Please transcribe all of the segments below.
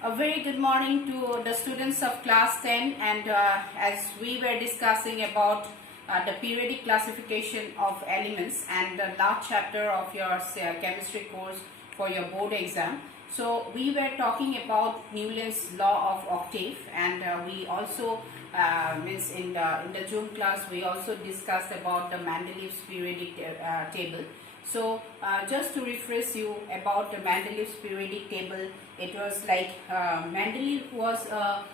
A very good morning to the students of class 10, and as we were discussing about the periodic classification of elements and the last chapter of your chemistry course for your board exam. So we were talking about Newton's law of octave, and we also means in the June class we also discussed about the Mendeleev's periodic table. So just to refresh you about the Mendeleev's periodic table, it was like Mendeleev was a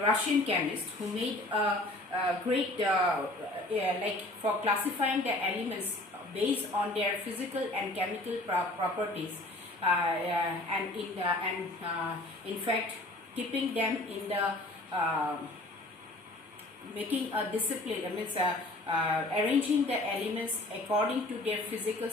Russian chemist who made a great like for classifying the elements based on their physical and chemical properties, and in fact keeping them in the making a discipline, arranging the elements according to their physical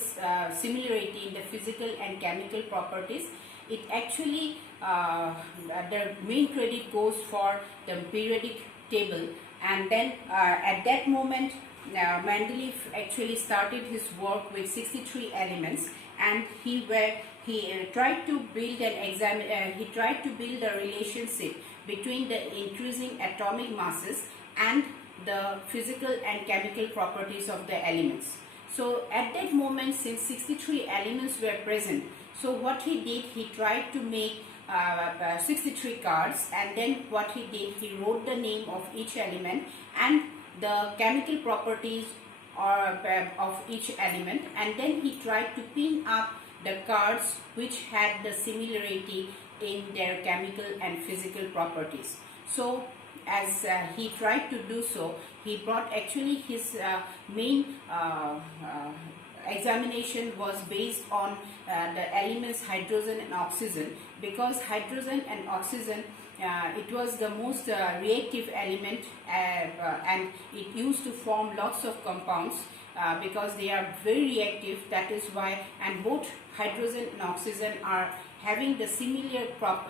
similarity in the physical and chemical properties. It actually, the main credit goes for the periodic table, and then at that moment Mendeleev actually started his work with 63 elements, and he tried to build he tried to build a relationship between the increasing atomic masses and the physical and chemical properties of the elements. So at that moment, since 63 elements were present, so what he did, he tried to make 63 cards, and then what he did, he wrote the name of each element and the chemical properties of each element, and then he tried to pin up the cards which had the similarity in their chemical and physical properties. So as he tried to do so, he brought actually his main examination was based on the elements hydrogen and oxygen, because hydrogen and oxygen, it was the most reactive element, and it used to form lots of compounds because they are very reactive. That is why, and both hydrogen and oxygen are having the similar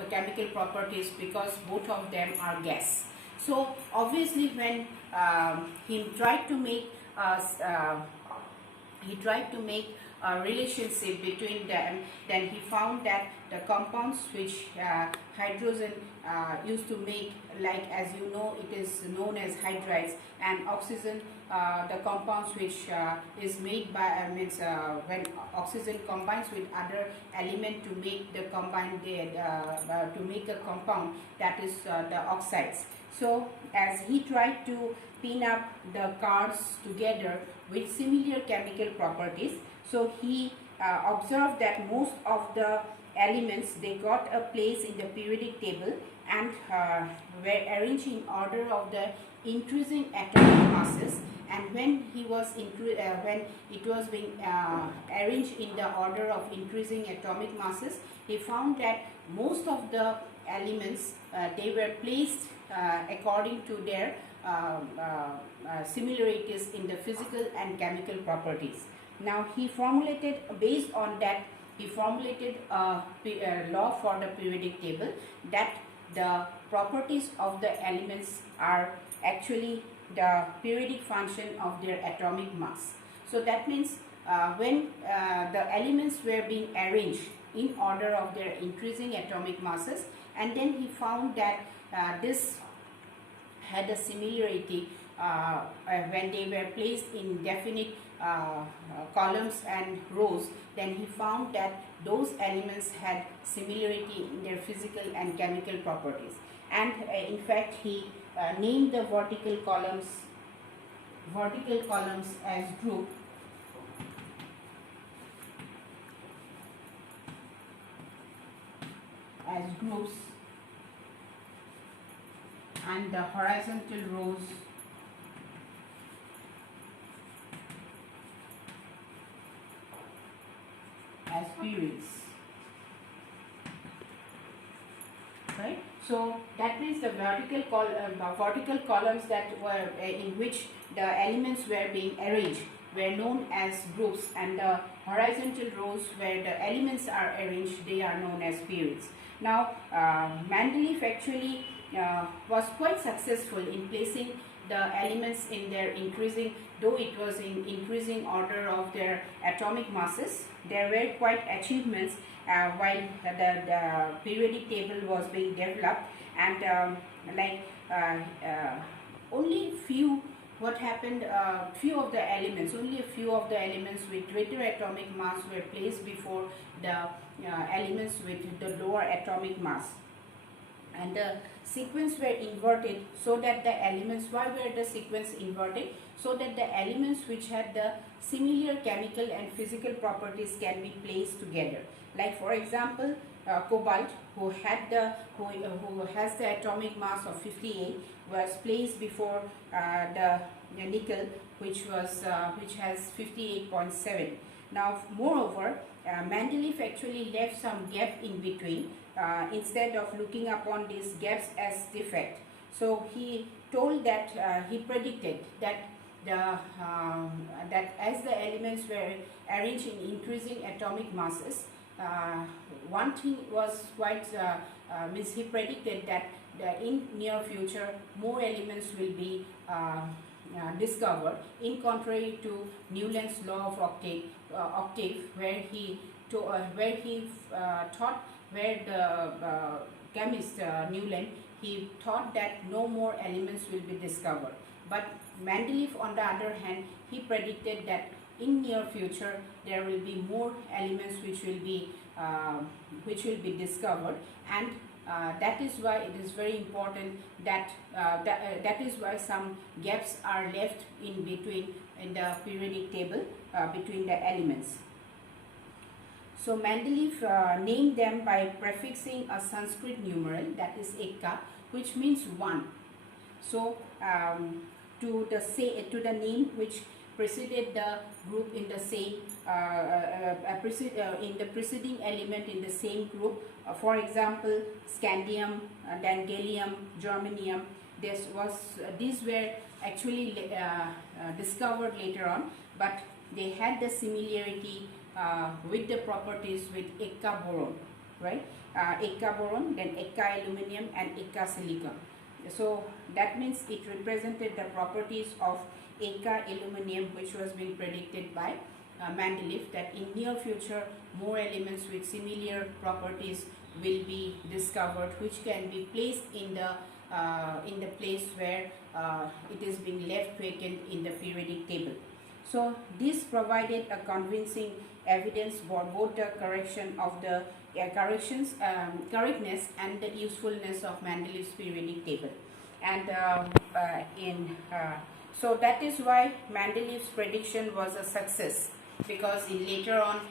chemical properties because both of them are gas. So obviously when he tried to make a relationship between them, then he found that the compounds which hydrogen used to make, like as you know, it is known as hydrides, and oxygen, the compounds which is made by when oxygen combines with other element to make the to make a compound, that is the oxides. So as he tried to pin up the cards together with similar chemical properties, so he observed that most of the elements, they got a place in the periodic table and were arranged in order of the increasing atomic masses. And when it was being arranged in the order of increasing atomic masses, he found that most of the elements, they were placed according to their similarities in the physical and chemical properties. Now he formulated, based on that, he formulated a law for the periodic table, that the properties of the elements are actually the periodic function of their atomic mass. So that means when the elements were being arranged in order of their increasing atomic masses, and then he found that this had a similarity when they were placed in definite columns and rows, then he found that those elements had similarity in their physical and chemical properties. And in fact he named the vertical columns as groups, and the horizontal rows as periods, right? So that means the vertical columns that were in which the elements were being arranged were known as groups, and the horizontal rows where the elements are arranged, they are known as periods. Now Mendeleev actually was quite successful in placing the elements in their increasing, though it was in increasing order of their atomic masses. There were quite achievements, while the periodic table was being developed, and only few what happened, few of the elements, only a few of the elements with greater atomic mass were placed before the elements with the lower atomic mass, and the sequence were inverted so that the elements, why were the sequence inverted? So that the elements which had the similar chemical and physical properties can be placed together. Like for example, cobalt, who has the atomic mass of 58, was placed before the nickel, which has 58.7. Now moreover, Mendeleev actually left some gap in between, instead of looking upon these gaps as defect. So he told that, he predicted that that as the elements were arranged in increasing atomic masses, one thing was quite means he predicted that in near future more elements will be discovered, in contrary to Newland's law of octave, where he thought, where the chemist Newland, he thought that no more elements will be discovered. But Mendeleev, on the other hand, he predicted that in near future there will be more elements which will be discovered, and that is why it is very important that that is why some gaps are left in between in the periodic table between the elements. So Mendeleev named them by prefixing a Sanskrit numeral, that is Ekka, which means one. So to the name which preceded the group in the same in the preceding element in the same group. For example, scandium, then gallium, germanium. These were actually discovered later on, but they had the similarity with the properties with Ekka boron, right? Ekka boron, then Ekka aluminium, and Ekka silicon. So that means it represented the properties of Ekka aluminium, which was being predicted by Mendeleev, that in near future more elements with similar properties will be discovered, which can be placed in the place where it is being left vacant in the periodic table. So this provided a convincing evidence for both the correction of the correctness and the usefulness of Mendeleev's periodic table. And so that is why Mendeleev's prediction was a success, because in later on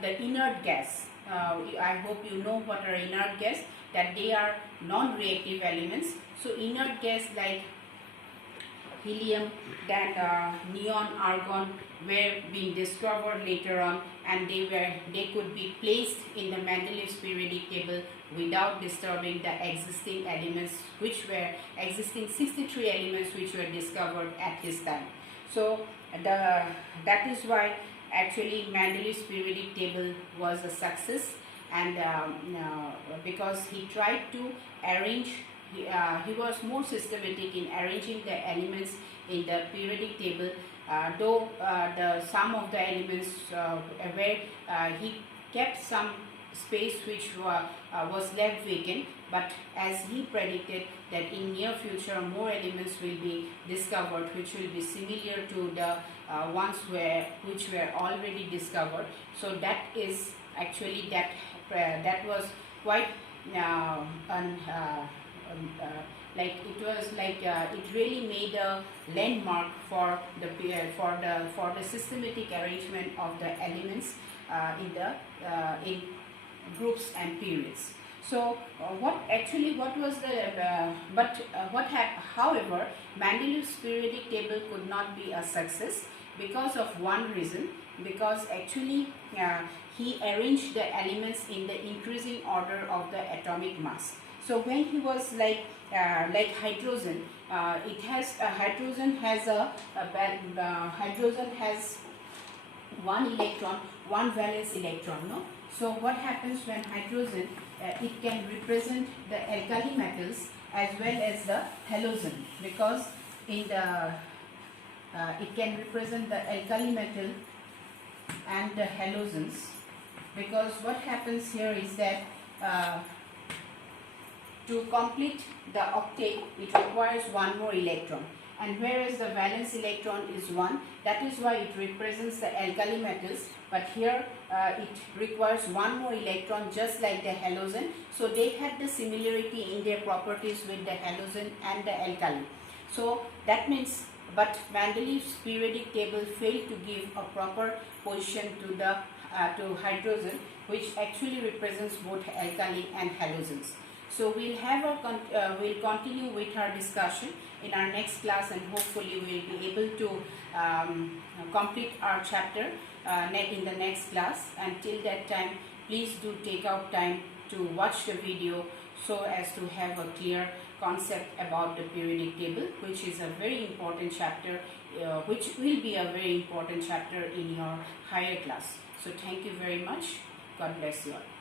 the inert gas, I hope you know what are inert gas, that they are non-reactive elements. So inert gas like helium, then neon, argon were being discovered later on, and they could be placed in the Mendeleev's periodic table without disturbing the existing elements, which were existing 63 elements which were discovered at his time. So that is why actually Mendeleev's periodic table was a success, and because he tried to arrange, he was more systematic in arranging the elements in the periodic table, though some of the elements where he kept some space which was left vacant, but as he predicted that in near future more elements will be discovered which will be similar to the ones which were already discovered. So that is actually that was quite like it was like it really made a landmark for the systematic arrangement of the elements in groups and periods. So however, Mendeleev's periodic table could not be a success because of one reason, because actually he arranged the elements in the increasing order of the atomic mass. So when he was like hydrogen, hydrogen has one electron, one valence electron, no? So what happens when hydrogen, it can represent the alkali metals as well as the halogen, because in the it can represent the alkali metal and the halogens, because what happens here is that to complete the octet it requires one more electron, and whereas the valence electron is 1, that is why it represents the alkali metals, but here it requires one more electron just like the halogen. So they had the similarity in their properties with the halogen and the alkali. So that means, but Mendeleev's periodic table failed to give a proper position to the to hydrogen, which actually represents both alkali and halogens. So we'll we'll continue with our discussion in our next class, and hopefully we'll be able to complete our chapter in the next class. Until that time, please do take out time to watch the video so as to have a clear concept about the periodic table, which is a very important chapter, which will be a very important chapter in your higher class. So thank you very much. God bless you all.